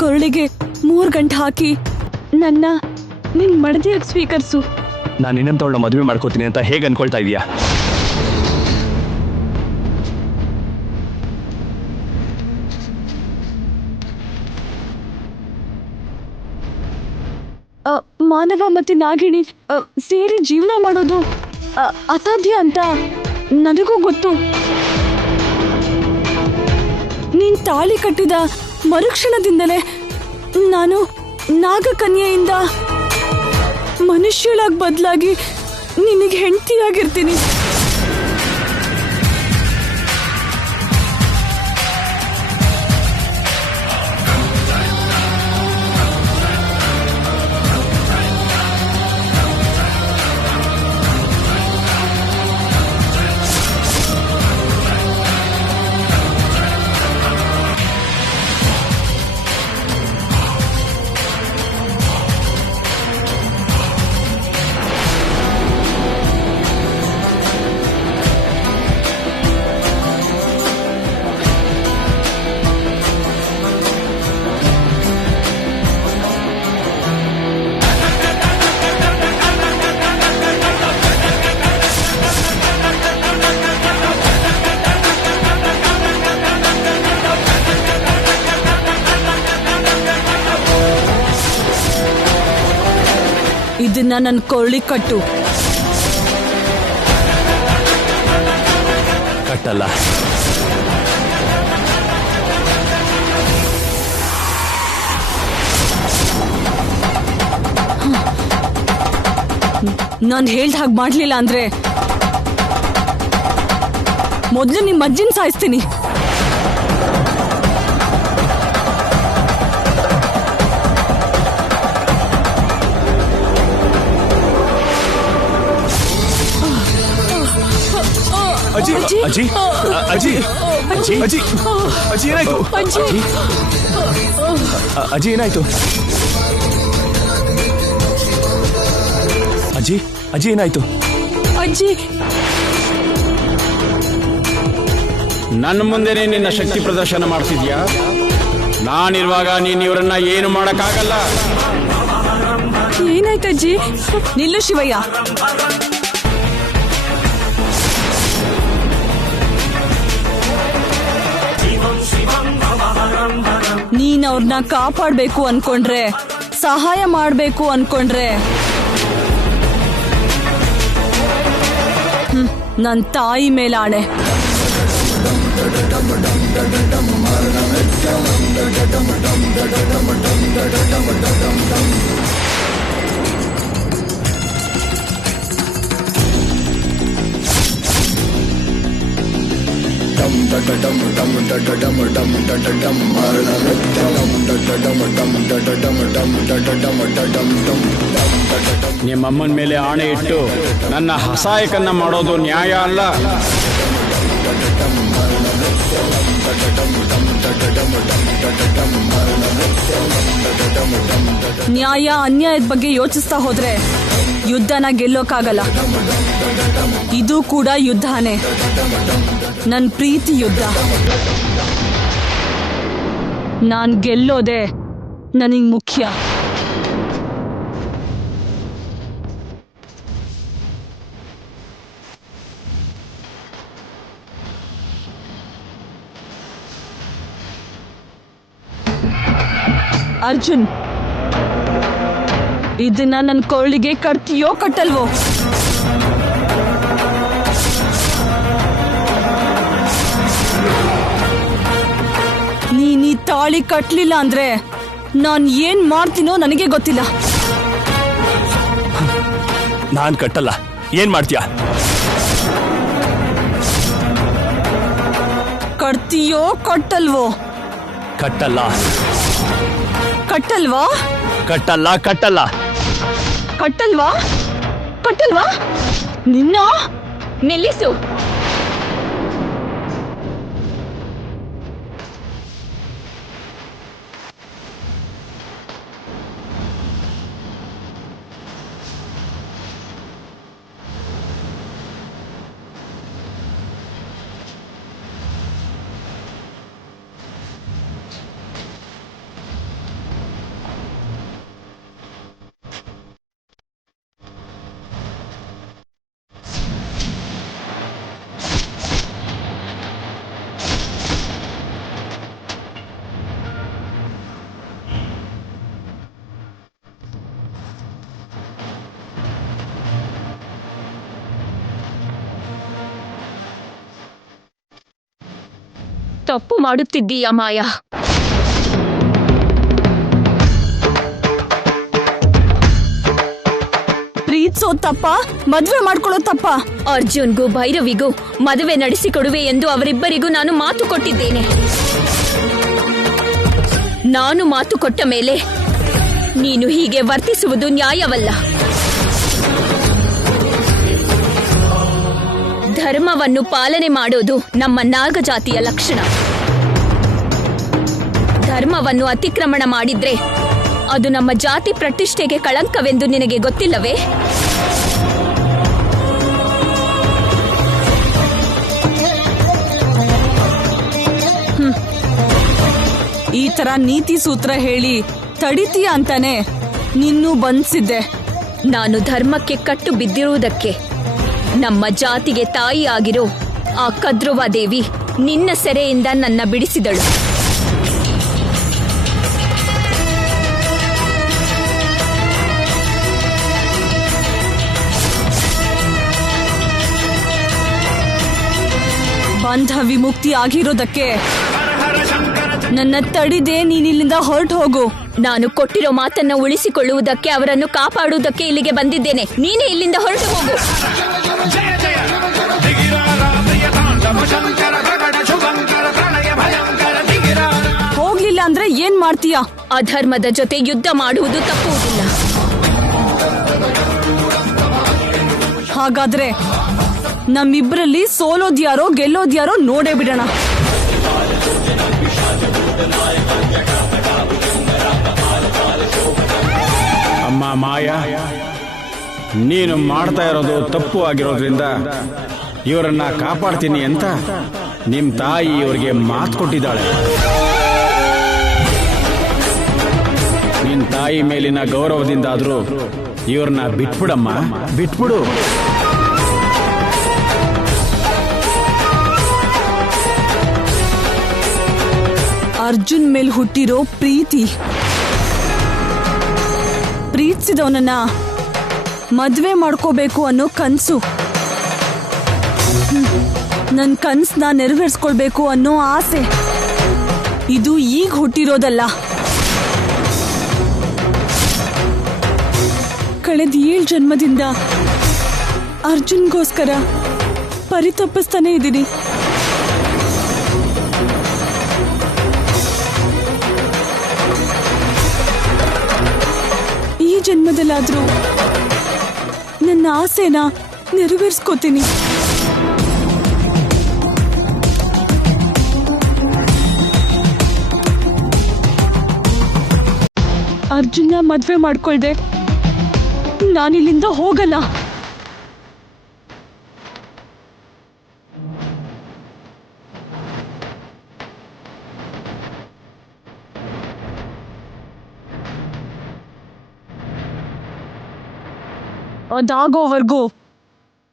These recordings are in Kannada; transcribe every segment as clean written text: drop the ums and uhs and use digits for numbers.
ಕೊರಳಿಗೆ 3 ಗಂಟೆ ಹಾಕಿ ನನ್ನ ನಿನ್ ಮಡದಿಯಾಗಿ ಸ್ವೀಕರಿಸು. ನಾನು ಇನ್ನೊಂದವಳನ್ನ ಮದುವೆ ಮಾಡ್ಕೋತೀನಿ ಅಂತ ಹೇಗೆ ಅನ್ಕೊಳ್ತಾ ಇದೀಯಾ? ಮಾನವ ಮತ್ತೆ ನಾಗಿಣಿ ಸೇರಿ ಜೀವನ ಮಾಡೋದು ಅಸಾಧ್ಯ ಅಂತ ನನಗೂ ಗೊತ್ತು. ನೀನ್ ತಾಳಿ ಕಟ್ಟಿದ ಮರುಕ್ಷಣದಿಂದಲೇ ನಾನು ನಾಗಕನ್ಯೆಯಿಂದ ಮನುಷ್ಯಳಾಗಿ ಬದಲಾಗಿ ನಿನಗೆ ಹೆಂಡತಿಯಾಗಿರ್ತೀನಿ. ಇದನ್ನ ನನ್ನ ಕೊಳ್ಳಿ ಕಟ್ಟು. ಕಟ್ಟಲ್ಲ. ನಾನು ಹೇಳ್ದ ಹಾಗೆ ಮಾಡ್ಲಿಲ್ಲ ಅಂದ್ರೆ ಮೊದಲು ನಿಮ್ಮ ಅಜ್ಜಿನ ಸಾಯಿಸ್ತೀನಿ. ಅಜ್ಜಿ ಅಜ್ಜಿ ಅಜ್ಜಿ ಅಜ್ಜಿ ಅಜ್ಜಿ ಅಜ್ಜಿ ಏನಾಯ್ತು? ಅಜ್ಜಿ ಏನಾಯ್ತು? ಅಜ್ಜಿ ಅಜ್ಜಿ ಏನಾಯ್ತು? ಅಜ್ಜಿ ನನ್ನ ಮುಂದೆನೆ ನಿನ್ನ ಶಕ್ತಿ ಪ್ರದರ್ಶನ ಮಾಡ್ತಿದ್ಯಾ? ನಾನಿರುವಾಗ ನೀನ್ ಇವರನ್ನ ಏನು ಮಾಡಕ್ಕಾಗಲ್ಲ. ಏನಾಯ್ತಜ್ಜಿ? ನಿಲ್ಲು ಶಿವಯ್ಯ. ನೀನ್ ಅವ್ರನ್ನ ಕಾಪಾಡ್ಬೇಕು ಅನ್ಕೊಂಡ್ರೆ, ಸಹಾಯ ಮಾಡ್ಬೇಕು ಅನ್ಕೊಂಡ್ರೆ ನನ್ ತಾಯಿ ಮೇಲಾಣೆ. ನಿಮ್ಮಮ್ಮನ ಮೇಲೆ ಆಣೆ ಇಟ್ಟು ನನ್ನ ಅಸಹಾಯಕನ್ನ ಮಾಡೋದು ನ್ಯಾಯ ಅಲ್ಲ. ನ್ಯಾಯ ಅನ್ಯಾಯದ ಬಗ್ಗೆ ಯೋಚಿಸ್ತಾ ಹೋದ್ರೆ ಯುದ್ಧನ ಗೆಲ್ಲೋಕ್ಕಾಗಲ್ಲ. ಇದು ಕೂಡ ಯುದ್ಧನೇ, ನನ್ ಪ್ರೀತಿ ಯುದ್ಧ. ನಾನ್ ಗೆಲ್ಲೋದೆ ನನಗ್ ಮುಖ್ಯ. ಅರ್ಜುನ್, ಇದನ್ನ ನನ್ನ ಕೊಳ್ಳಿಗೆ ಕಟ್ತೀಯೋ ಕಟ್ಟಲ್ವೋ? ನೀನ್ ಈ ತಾಳಿ ಕಟ್ಲಿಲ್ಲ ಅಂದ್ರೆ ನಾನ್ ಏನ್ ಮಾಡ್ತೀನೋ ನನಗೆ ಗೊತ್ತಿಲ್ಲ. ನಾನ್ ಕಟ್ಟಲ್ಲ. ಏನ್ ಮಾಡ್ತೀಯ? ಕಟ್ತೀಯೋ ಕಟ್ಟಲ್ವೋ? ಕಟ್ಟಲ್ಲ. ಕಟ್ಟಲ್ವಾ? ಕಟ್ಟಲ್ಲ. ಕಟ್ಟಲ್ಲ. ಕಟ್ಟಲ್ವಾ? ಕಟ್ಟಲ್ವಾ? ನಿನ್ನ ನಿಲ್ಲಿಸು. ತಪ್ಪು ಮಾಡುತ್ತಿದ್ದೀಯ ಮಾಯಾ. ಪ್ರೀತಿಸೋ ತಪ್ಪ, ಮದ್ವೆ ಮಾಡ್ಕೊಳ್ಳೋ ತಪ್ಪ? ಅರ್ಜುನ್ಗೂ ಭೈರವಿಗೂ ಮದುವೆ ನಡೆಸಿಕೊಡುವೆ ಎಂದು ಅವರಿಬ್ಬರಿಗೂ ನಾನು ಮಾತು ಕೊಟ್ಟಿದ್ದೇನೆ. ನಾನು ಮಾತು ಕೊಟ್ಟ ಮೇಲೆ ನೀನು ಹೀಗೆ ವರ್ತಿಸುವುದು ನ್ಯಾಯವಲ್ಲ. ಧರ್ಮವನ್ನು ಪಾಲನೆ ಮಾಡೋದು ನಮ್ಮ ನಾಗಜಾತಿಯ ಲಕ್ಷಣ. ಧರ್ಮವನ್ನು ಅತಿಕ್ರಮಣ ಮಾಡಿದ್ರೆ ಅದು ನಮ್ಮ ಜಾತಿ ಪ್ರತಿಷ್ಠೆಗೆ ಕಳಂಕವೆಂದು ನಿನಗೆ ಗೊತ್ತಿಲ್ಲವೇ? ಈ ತರ ನೀತಿ ಸೂತ್ರ ಹೇಳಿ ತಡಿತೀಯ ಅಂತಾನೆ ನಿನ್ನೂ ಬಂಧಿಸಿದ್ದೆ. ನಾನು ಧರ್ಮಕ್ಕೆ ಕಟ್ಟು ಬಿದ್ದಿರುವುದಕ್ಕೆ ನಮ್ಮ ಜಾತಿಗೆ ತಾಯಿ ಆಗಿರೋ ಆ ಕದ್ರುವ ದೇವಿ ನಿನ್ನ ಸೆರೆಯಿಂದ ನನ್ನ ಬಿಡಿಸಿದಳು. ಬಂಧ ವಿಮುಕ್ತಿ ಆಗಿರೋದಕ್ಕೆ ನನ್ನ ತಡಿದೆ, ನೀನಿಲ್ಲಿಂದ ಹೊರಟು ಹೋಗು. ನಾನು ಕೊಟ್ಟಿರೋ ಮಾತನ್ನ ಉಳಿಸಿಕೊಳ್ಳುವುದಕ್ಕೆ, ಅವರನ್ನು ಕಾಪಾಡುವುದಕ್ಕೆ ಇಲ್ಲಿಗೆ ಬಂದಿದ್ದೇನೆ. ನೀನೇ ಇಲ್ಲಿಂದ ಹೊರಟು ಹೋಗು. ಹೋಗ್ಲಿಲ್ಲ ಅಂದ್ರೆ ಏನ್ ಮಾಡ್ತೀಯಾ? ಅಧರ್ಮದ ಜೊತೆ ಯುದ್ಧ ಮಾಡುವುದು ತಪ್ಪುವುದಿಲ್ಲ. ಹಾಗಾದ್ರೆ ನಮ್ಮಿಬ್ಬರಲ್ಲಿ ಸೋಲೋದ್ಯಾರೋ ಗೆಲ್ಲೋದ್ಯಾರೋ ನೋಡೇ ಬಿಡೋಣ. ಅಮ್ಮ ಮಾಯಾ, ನೀನು ಮಾಡ್ತಾ ಇರೋದು ತಪ್ಪು ಆಗಿರೋದ್ರಿಂದ ಇವರನ್ನ ಕಾಪಾಡ್ತೀನಿ ಅಂತ ನಿಮ್ ತಾಯಿ ಇವರಿಗೆ ಮಾತು ಕೊಟ್ಟಿದ್ದಾಳೆ. ನಿನ್ ತಾಯಿ ಮೇಲಿನ ಗೌರವದಿಂದಾದ್ರೂ ಇವ್ರನ್ನ ಬಿಟ್ಬಿಡಮ್ಮ, ಬಿಟ್ಬಿಡು. ಅರ್ಜುನ್ ಮೇಲ್ ಹುಟ್ಟಿರೋ ಪ್ರೀತಿ, ಪ್ರೀತಿಸಿದವನನ್ನ ಮದ್ವೆ ಮಾಡ್ಕೋಬೇಕು ಅನ್ನೋ ಕನ್ಸು, ನನ್ ಕನ್ಸನ್ನ ನೆರವೇರಿಸ್ಕೊಳ್ಬೇಕು ಅನ್ನೋ ಆಸೆ, ಇದು ಈಗ ಹುಟ್ಟಿರೋದಲ್ಲ. ಕಳೆದ 7 ಜನ್ಮದಿಂದ ಅರ್ಜುನ್ಗೋಸ್ಕರ ಪರಿತಪಿಸ್ತಾನೆ ಇದ್ದೀನಿ. ಈ ಜನ್ಮದಲ್ಲಾದ್ರೂ ನನ್ನ ಆಸೆನ ನೆರವೇರಿಸ್ಕೋತೀನಿ. ಅರ್ಜುನ್ನ ಮದ್ವೆ ಮಾಡ್ಕೊಳ್ದೆ ನಾನಿಲ್ಲಿಂದ ಹೋಗಲ್ಲ. ಅದಾಗೋವರೆಗೂ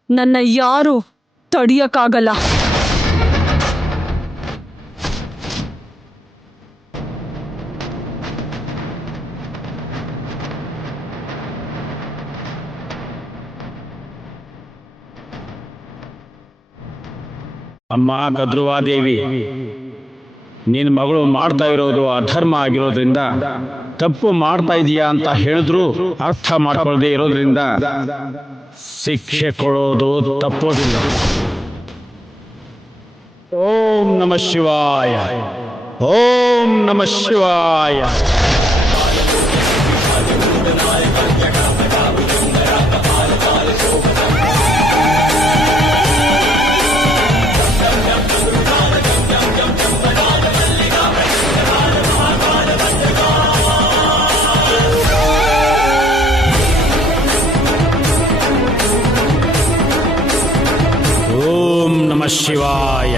ನನ್ನ ಯಾರು ತಡಿಯಕ್ಕಾಗಲ್ಲ. ಅಮ್ಮ ಕದ್ರುವಾದೇವಿ, ನಿನ್ನ ಮಗಳು ಮಾಡ್ತಾ ಇರೋದು ಅಧರ್ಮ ಆಗಿರೋದ್ರಿಂದ, ತಪ್ಪು ಮಾಡ್ತಾ ಇದೀಯಾ ಅಂತ ಹೇಳಿದ್ರು ಅರ್ಥ ಮಾಡ್ಕೊಳ್ಳದೆ ಇರೋದ್ರಿಂದ ಶಿಕ್ಷೆ ಕೊಡೋದು ತಪ್ಪೋದಿಲ್ಲ. ಓಂ ನಮಃ ಶಿವಾಯ, ಓಂ ನಮಃ ಶಿವಾಯ. ಓಂ ನಮಃ ಶಿವಾಯ.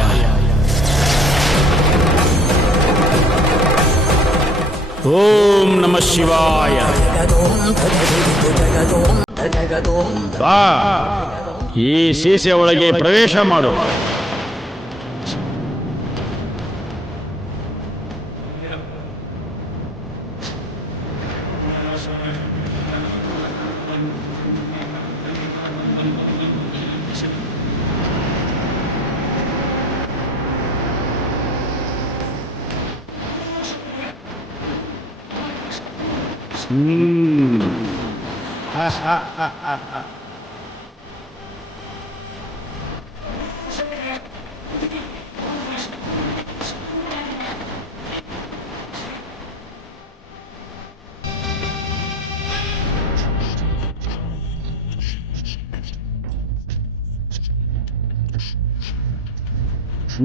ಓಂ ನಮಃ ಶಿವಾಯ. ಬಾ, ಈ ಸೀಸೆ ಒಳಗೆ ಪ್ರವೇಶ ಮಾಡು.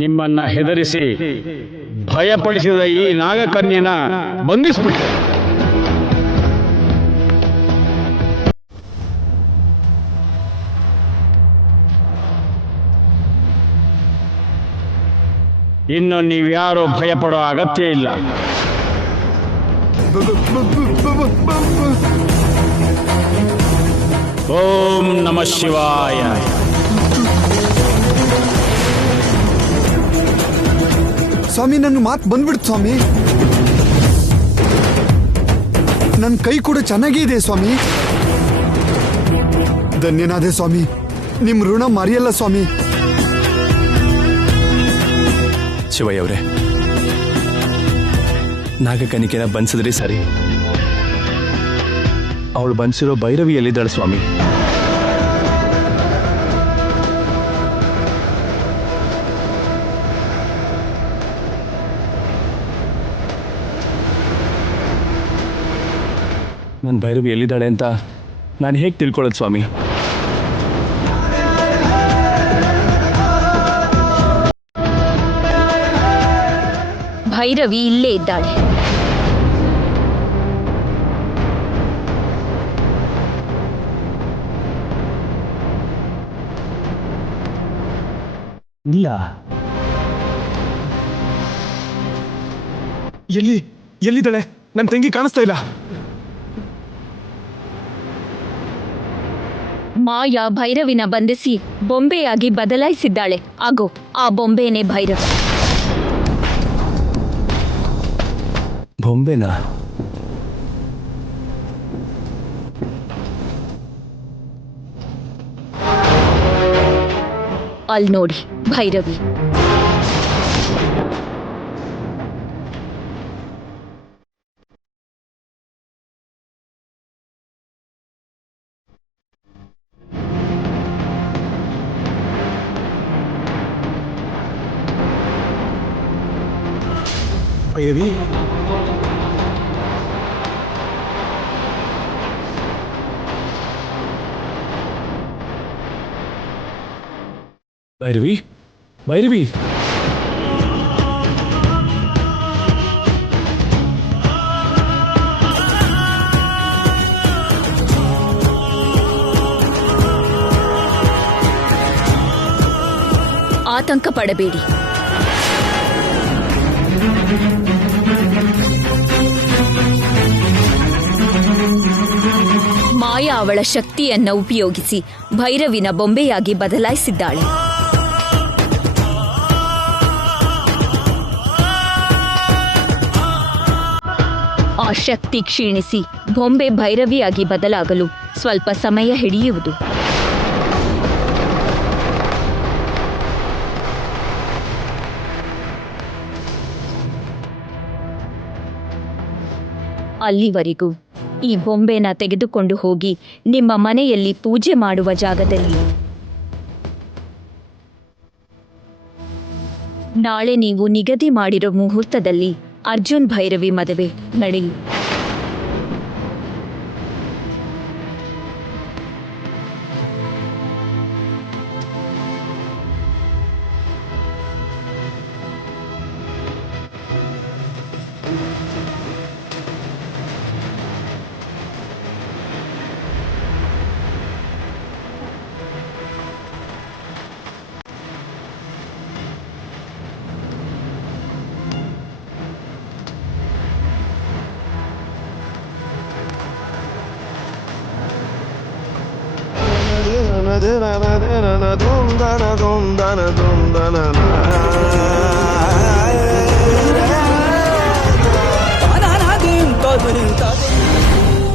ನಿಮ್ಮನ್ನ ಹೆದರಿಸಿ ಭಯಪಡಿಸಿದ ಈ ನಾಗಕನ್ಯನ ಬಂಧಿಸ್ಬಿಟ್ಟೆ. ಇನ್ನು ನೀವ್ಯಾರೂ ಭಯಪಡೋ ಅಗತ್ಯ ಇಲ್ಲ. ಓಂ ನಮಃ ಶಿವಾಯ. ಸ್ವಾಮಿ, ನನ್ನ ಮಾತು ಬಂದ್ಬಿಡ್ತು ಸ್ವಾಮಿ. ನನ್ನ ಕೈ ಕೂಡ ಚೆನ್ನಾಗೇ ಇದೆ ಸ್ವಾಮಿ. ಧನ್ಯನಾದೆ ಸ್ವಾಮಿ. ನಿಮ್ ಋಣ ಮರೆಯಲ್ಲ ಸ್ವಾಮಿ. ಶಿವಯ್ಯ ಅವರೇ, ನಾಗಕನಿಕೆನ ಬಂಸಿದ್ರಿ ಸರಿ. ಅವಳು ಬಂಸಿರೋ ಭೈರವಿ ಎಲ್ಲಿದ್ದಾಳೆ ಸ್ವಾಮಿ? ನನ್ನ ಭೈರವಿ ಎಲ್ಲಿದ್ದಾಳೆ ಅಂತ ನಾನು ಹೇಗೆ ತಿಳ್ಕೊಳ್ಳೋದು ಸ್ವಾಮಿ? ಭೈರವಿ ಇಲ್ಲೇ ಇದ್ದಾಳೆ. ಇಲ್ಲ. ಎಲ್ಲಿದ್ದಾಳೆ? ನನ್ನ ತಂಗಿ ಕಾಣಿಸ್ತಾ ಇಲ್ಲ. ಮಾಯಾ ಭೈರವಿನ ಬಂಧಿಸಿ ಬೊಂಬೆಯಾಗಿ ಬದಲಾಯಿಸಿದ್ದಾಳೆ. ಆಗೋ, ಆ ಬೊಂಬೆನೇ ಭೈರವ. ಬೊಂಬೆನಾ? ಅಲ್ಲಿ ನೋಡಿ, ಭೈರವಿ. ಭೈರವಿ, ಭೈರವಿ, ಭೈರವಿ. ಆತಂಕ ಪಡಬೇಡಿ. ಮಾಯಾ ಅವಳ ಶಕ್ತಿಯನ್ನ ಉಪಯೋಗಿಸಿ ಭೈರವಿನ ಬೊಂಬೆಯಾಗಿ ಬದಲಾಯಿಸಿದ್ದಾಳೆ. ಆ ಶಕ್ತಿ ಕ್ಷೀಣಿಸಿ ಬೊಂಬೆ ಭೈರವಿಯಾಗಿ ಬದಲಾಗಲು ಸ್ವಲ್ಪ ಸಮಯ ಹಿಡಿಯುವುದು. ಅಲ್ಲಿವರೆಗೂ ಈ ಬೊಂಬೆನ ತೆಗೆದುಕೊಂಡು ಹೋಗಿ ನಿಮ್ಮ ಮನೆಯಲ್ಲಿ ಪೂಜೆ ಮಾಡುವ ಜಾಗದಲ್ಲಿ ನಾಳೆ ನೀವು ನಿಗದಿ ಮಾಡಿರೋ ಮುಹೂರ್ತದಲ್ಲಿ ಅರ್ಜುನ್ ಭೈರವಿ ಮದುವೆ ನಡೆಯಿ.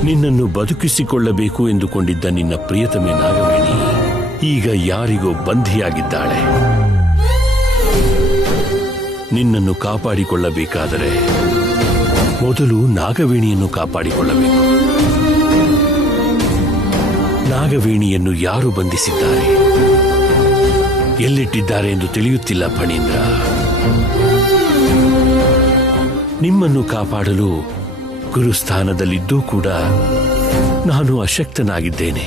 ನಿನ್ನನ್ನು ಬದುಕಿಸಿಕೊಳ್ಳಬೇಕು ಎಂದುಕೊಂಡಿದ್ದ ನಿನ್ನ ಪ್ರಿಯತಮೆ ನಾಗವೇಣಿ ಈಗ ಯಾರಿಗೋ ಬಂಧಿಯಾಗಿದ್ದಾಳೆ. ನಿನ್ನನ್ನು ಕಾಪಾಡಿಕೊಳ್ಳಬೇಕಾದರೆ ಮೊದಲು ನಾಗವೇಣಿಯನ್ನು ಕಾಪಾಡಿಕೊಳ್ಳಬೇಕು. ನಾಗವೇಣಿಯನ್ನು ಯಾರು ಬಂಧಿಸಿದ್ದಾರೆ, ಎಲ್ಲಿಟ್ಟಿದ್ದಾರೆ ಎಂದು ತಿಳಿಯುತ್ತಿಲ್ಲ ಫಣೀಂದ್ರ. ನಿಮ್ಮನ್ನು ಕಾಪಾಡಲು ಗುರುಸ್ಥಾನದಲ್ಲಿದ್ದೂ ಕೂಡ ನಾನು ಅಶಕ್ತನಾಗಿದ್ದೇನೆ.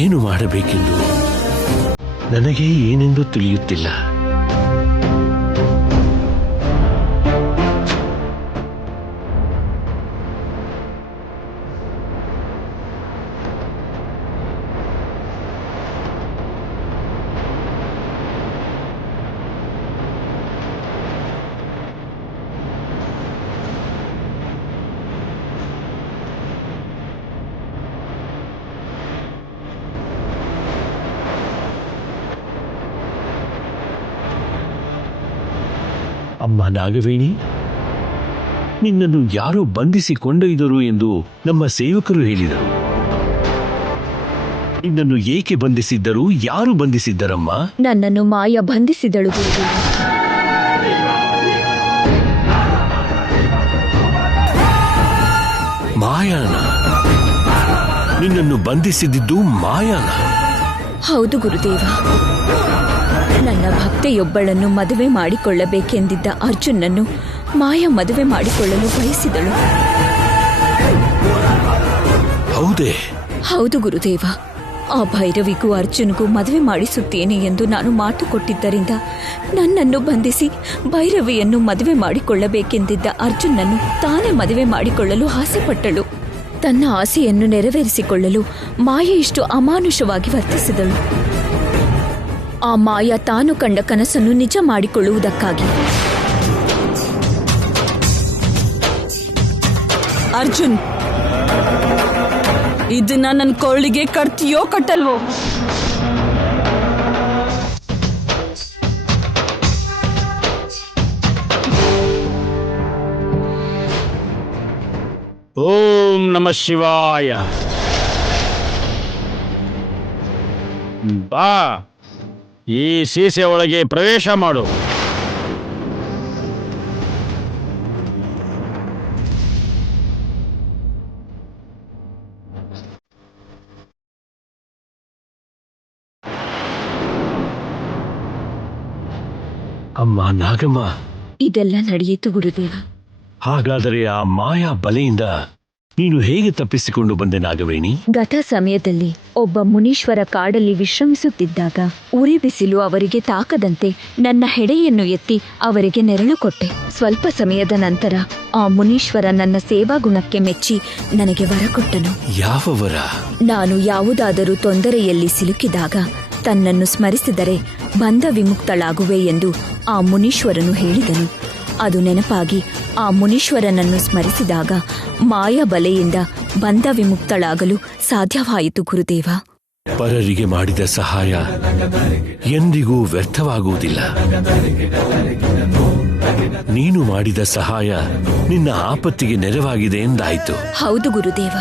ಏನು ಮಾಡಬೇಕೆಂದು ನನಗೆ ಏನೆಂದು ತಿಳಿಯುತ್ತಿಲ್ಲ. ಅಮ್ಮ ನಾಗವೇಣಿ, ನಿನ್ನನ್ನು ಯಾರೋ ಬಂಧಿಸಿ ಕೊಂಡೊಯ್ದರು ಎಂದು ನಮ್ಮ ಸೇವಕರು ಹೇಳಿದರು. ನಿನ್ನನ್ನು ಏಕೆ ಬಂಧಿಸಿದ್ದರು? ಯಾರು ಬಂಧಿಸಿದ್ದರಮ್ಮ? ನನ್ನನ್ನು ಮಾಯ ಬಂಧಿಸಿದಳು ಗುರುದೇವ. ಮಾಯಾನ? ನಿನ್ನನ್ನು ಬಂಧಿಸಿದ್ದು ಮಾಯಾನ? ಹೌದು ಗುರುದೇವ. ನನ್ನ ಭಕ್ತೆಯೊಬ್ಬಳನ್ನು ಮದುವೆ ಮಾಡಿಕೊಳ್ಳಬೇಕೆಂದಿದ್ದ ಅರ್ಜುನನ್ನು ಮಾಯ ಮದುವೆ ಮಾಡಿಕೊಳ್ಳಲು ಬಯಸಿದಳು. ಹೌದೇ? ಹೌದು ಗುರುದೇವ. ಆ ಭೈರವಿಗೂ ಅರ್ಜುನ್ಗೂ ಮದುವೆ ಮಾಡಿಸುತ್ತೇನೆ ಎಂದು ನಾನು ಮಾತು ಕೊಟ್ಟಿದ್ದರಿಂದ ನನ್ನನ್ನು ಬಂಧಿಸಿ ಭೈರವಿಯನ್ನು ಮದುವೆ ಮಾಡಿಕೊಳ್ಳಬೇಕೆಂದಿದ್ದ ಅರ್ಜುನನ್ನು ತಾನೇ ಮದುವೆ ಮಾಡಿಕೊಳ್ಳಲು ಆಸೆಪಟ್ಟಳು. ತನ್ನ ಆಸೆಯನ್ನು ನೆರವೇರಿಸಿಕೊಳ್ಳಲು ಮಾಯ ಇಷ್ಟು ಅಮಾನುಷವಾಗಿ ವರ್ತಿಸಿದಳು. ಆ ಮಾಯ ತಾನು ಕಂಡ ಕನಸನ್ನು ನಿಜ ಮಾಡಿಕೊಳ್ಳುವುದಕ್ಕಾಗಿ. ಅರ್ಜುನ್, ಇದನ್ನ ನನ್ನ ಕೊಳ್ಳಿಗೆ ಕಟ್ತೀಯೋ ಕಟ್ಟಲ್ವೋ? ಓಂ ನಮಃ ಶಿವಾಯ. ಬಾ, ಈ ಸೀಸೆ ಒಳಗೆ ಪ್ರವೇಶ ಮಾಡು. ಅಮ್ಮ ನಾಗಮ್ಮ, ಇದೆಲ್ಲ ನಡೆಯಿತು ಗುರುದೇವ. ಹಾಗಾದರೆ ಆ ಮಾಯಾ ಬಲೆಯಿಂದ ನೀನು ಹೇಗೆ ತಪ್ಪಿಸಿಕೊಂಡು ಬಂದೆ ನಾಗವೇಣಿ? ಗತ ಸಮಯದಲ್ಲಿ ಒಬ್ಬ ಮುನೀಶ್ವರ ಕಾಡಲ್ಲಿ ವಿಶ್ರಮಿಸುತ್ತಿದ್ದಾಗ ಉರಿ ಬಿಸಿಲು ಅವರಿಗೆ ತಾಕದಂತೆ ನನ್ನ ಹೆಡೆಯನ್ನು ಎತ್ತಿ ಅವರಿಗೆ ನೆರಳು ಕೊಟ್ಟೆ. ಸ್ವಲ್ಪ ಸಮಯದ ನಂತರ ಆ ಮುನೀಶ್ವರ ನನ್ನ ಸೇವಾ ಗುಣಕ್ಕೆ ಮೆಚ್ಚಿ ನನಗೆ ವರ ಕೊಟ್ಟನು. ಯಾವ ವರ? ನಾನು ಯಾವುದಾದರೂ ತೊಂದರೆಯಲ್ಲಿ ಸಿಲುಕಿದಾಗ ತನ್ನನ್ನು ಸ್ಮರಿಸಿದರೆ ಬಂಧ ವಿಮುಕ್ತಳಾಗುವೆ ಎಂದು ಆ ಮುನೀಶ್ವರನು ಹೇಳಿದನು. ಅದು ನೆನಪಾಗಿ ಆ ಮುನೀಶ್ವರನನ್ನು ಸ್ಮರಿಸಿದಾಗ ಮಾಯ ಬಲೆಯಿಂದ ಬಂಧ ವಿಮುಕ್ತಳಾಗಲು ಸಾಧ್ಯವಾಯಿತು ಗುರುದೇವ. ಪರರಿಗೆ ಮಾಡಿದ ಸಹಾಯ ಎಂದಿಗೂ ವ್ಯರ್ಥವಾಗುವುದಿಲ್ಲ. ನೀನು ಮಾಡಿದ ಸಹಾಯ ನಿನ್ನ ಆಪತ್ತಿಗೆ ನೆರವಾಗಿದೆ ಎಂದಾಯಿತು. ಹೌದು ಗುರುದೇವ.